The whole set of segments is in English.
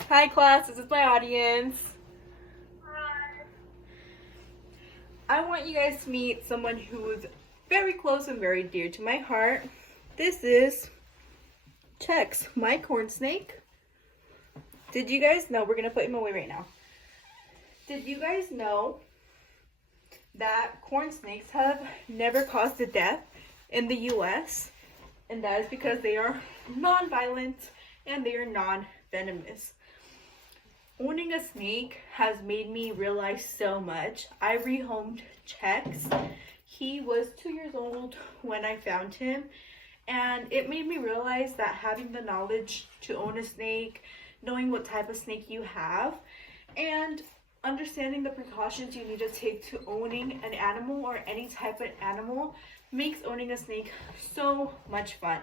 Hi class, this is my audience. I want you guys to meet someone who is very close and very dear to my heart. This is Chex, my corn snake. Did you guys know, we're gonna put him away right now. Did you guys know that corn snakes have never caused a death in the US? And that is because they are non-violent and they are non-venomous. Owning a snake has made me realize so much. I rehomed Chex. He was 2 years old when I found him, and it made me realize that having the knowledge to own a snake, knowing what type of snake you have, and understanding the precautions you need to take to owning an animal or any type of animal makes owning a snake so much fun.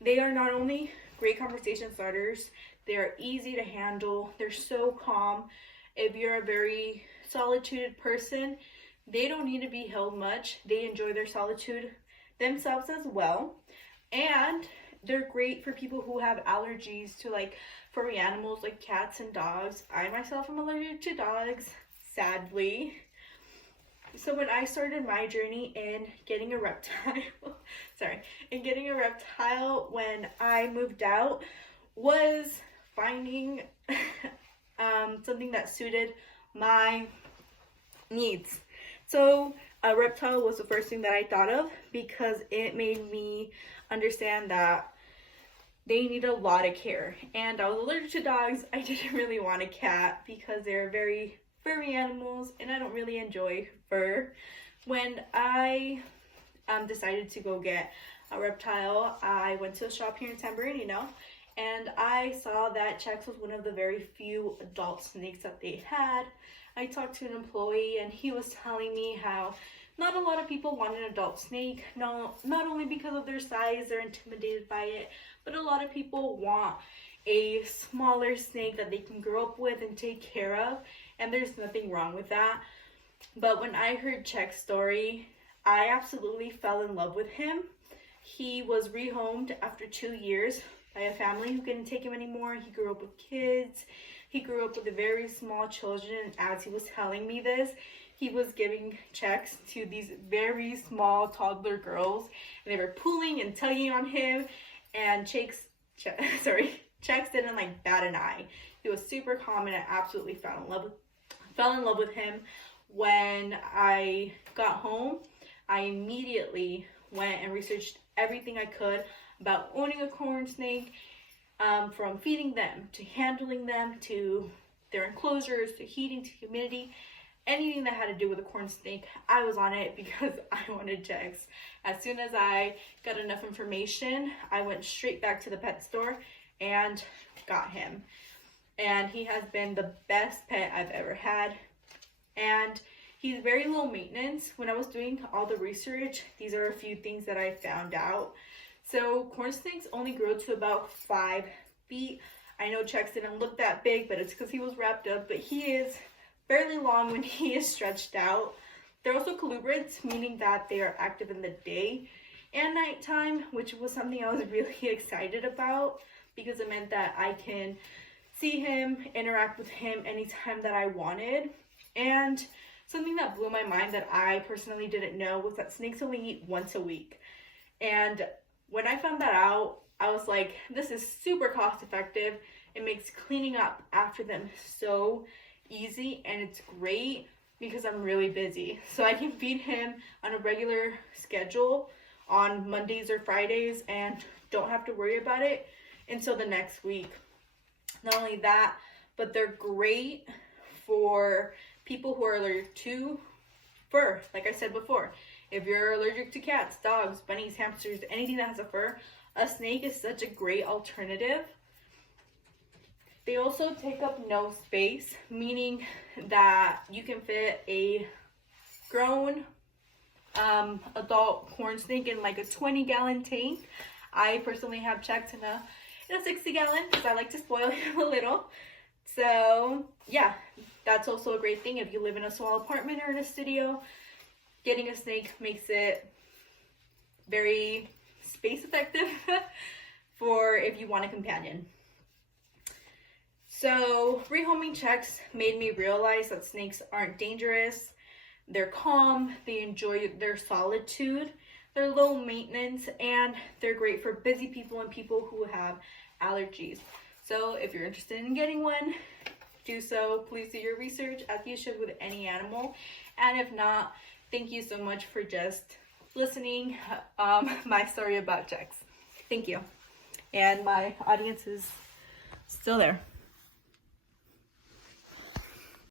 They are not only great conversation starters, they are easy to handle, they're so calm. If you're a very solitude person, they don't need to be held much. They enjoy their solitude themselves as well. And they're great for people who have allergies to like furry animals like cats and dogs. I myself am allergic to dogs, sadly. So when I started my journey in getting a reptile, when I moved out, was finding something that suited my needs. So a reptile was the first thing that I thought of because it made me understand that they need a lot of care. And I was allergic to dogs. I didn't really want a cat because they're very furry animals and I don't really enjoy fur. When I decided to go get a reptile, I went to a shop here in San Bernardino and I saw that Chex was one of the very few adult snakes that they had. I talked to an employee and he was telling me how not a lot of people want an adult snake, not only because of their size, they're intimidated by it, but a lot of people want a smaller snake that they can grow up with and take care of, and there's nothing wrong with that. But when I heard Check's story, I absolutely fell in love with him. He was rehomed after 2 years by a family who couldn't take him anymore. He grew up with kids. He grew up with very small children. And as he was telling me this, he was giving Chex to these very small toddler girls. And they were pulling and tugging on him. And Chex didn't like bat an eye. He was super calm and I absolutely fell in love with him. When I got home, I immediately went and researched everything I could about owning a corn snake, from feeding them to handling them to their enclosures to heating to humidity. Anything that had to do with a corn snake, I was on it because I wanted Chex. As soon as I got enough information, I went straight back to the pet store and got him. And he has been the best pet I've ever had. And he's very low maintenance. When I was doing all the research, these are a few things that I found out. So corn snakes only grow to about 5 feet. I know Chex didn't look that big, but it's because he was wrapped up, but he is fairly long when he is stretched out. They're also colubrids, meaning that they are active in the day and nighttime, which was something I was really excited about because it meant that I can see him, interact with him anytime that I wanted. And something that blew my mind that I personally didn't know was that snakes only eat once a week. And when I found that out, I was like, this is super cost effective. It makes cleaning up after them so easy, and it's great because I'm really busy. So I can feed him on a regular schedule on Mondays or Fridays and don't have to worry about it until the next week. Not only that, but they're great for people who are allergic to fur. Like I said before, if you're allergic to cats, dogs, bunnies, hamsters, anything that has a fur, a snake is such a great alternative. They also take up no space, meaning that you can fit a grown adult corn snake in like a 20-gallon tank. I personally have Chex in a 60-gallon because I like to spoil him a little. So yeah, that's also a great thing if you live in a small apartment or in a studio. Getting a snake makes it very space effective for if you want a companion. So rehoming checks made me realize that snakes aren't dangerous. They're calm, they enjoy their solitude, they're low maintenance, and they're great for busy people and people who have allergies. So if you're interested in getting one, do so. Please do your research as you should with any animal. And if not, thank you so much for just listening my story about checks. Thank you. And my audience is still there.